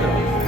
4.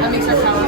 That makes our power.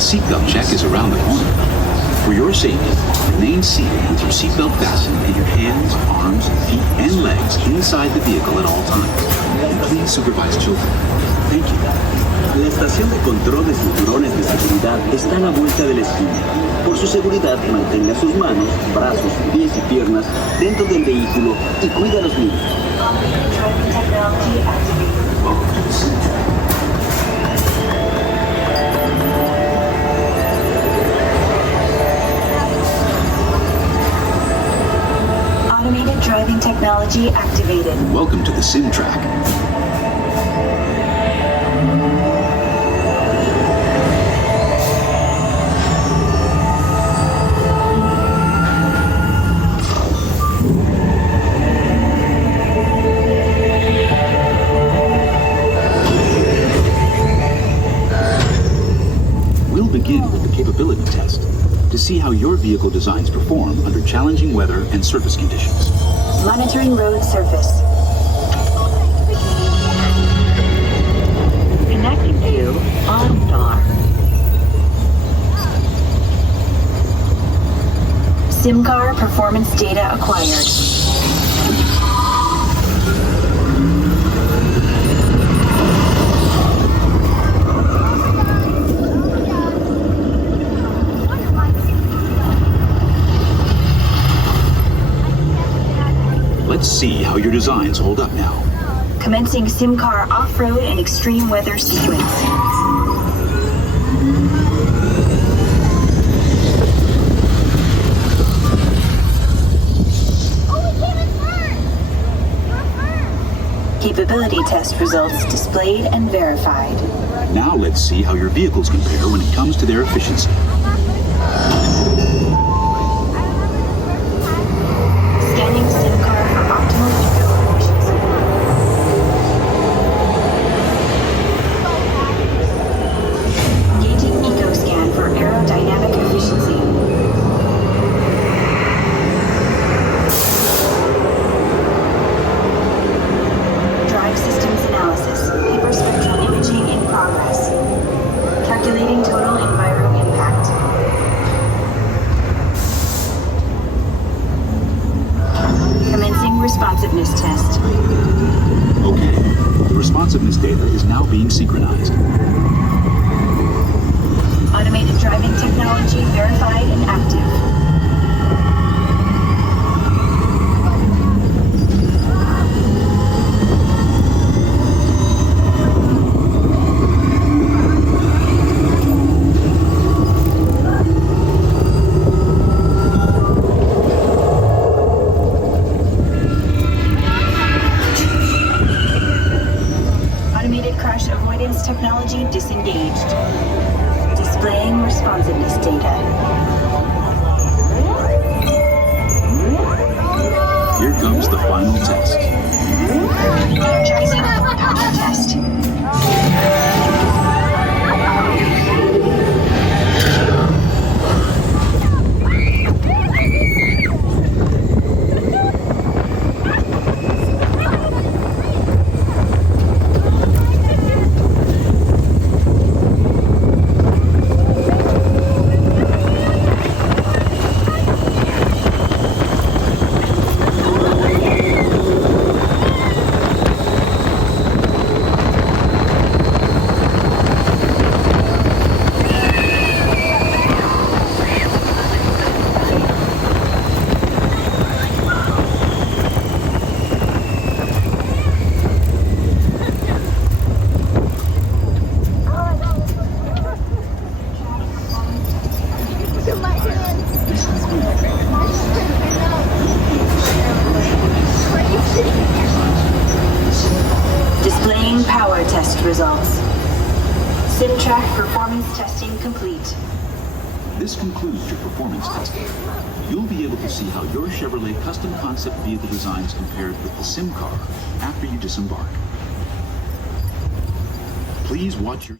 The seatbelt check is around the corner. For your safety, remain seated with your seatbelt fastened and your hands, arms, feet, and legs inside the vehicle at all times. And please supervise children. Thank you. La estación de control de cinturones de seguridad está a la vuelta de la esquina. Por su seguridad, mantenga sus manos, brazos, pies y piernas dentro del vehículo y cuida a los niños. Automated driving technology activated. Welcome to the Sim Track. see how your vehicle designs perform under challenging weather and surface conditions. Monitoring road surface. Connecting to OnStar. SIMCAR performance data acquired. Let's see how your designs hold up now. Commencing SIMCAR off-road and extreme weather sequence. Capability test results displayed and verified. Now let's see how your vehicles compare when it comes to their efficiency. Scanning SIMCAR for optimal fuel efficiency. Gauging EcoScan for aerodynamic efficiency. Drive systems analysis. Hyperspectral imaging in progress. Calculating total enviro impact. Commencing responsiveness test. Okay, the responsiveness data is now being synchronized. Automated driving technology verified and active. Automated crash avoidance technology disengaged. Displaying responsiveness data. Here comes the final test. Energizing power test. Displaying power test results. SimTrack performance testing complete. This concludes your performance testing. You'll be able to see how your Chevrolet custom concept vehicle designs compared with the SIMCAR after you disembark. Please watch your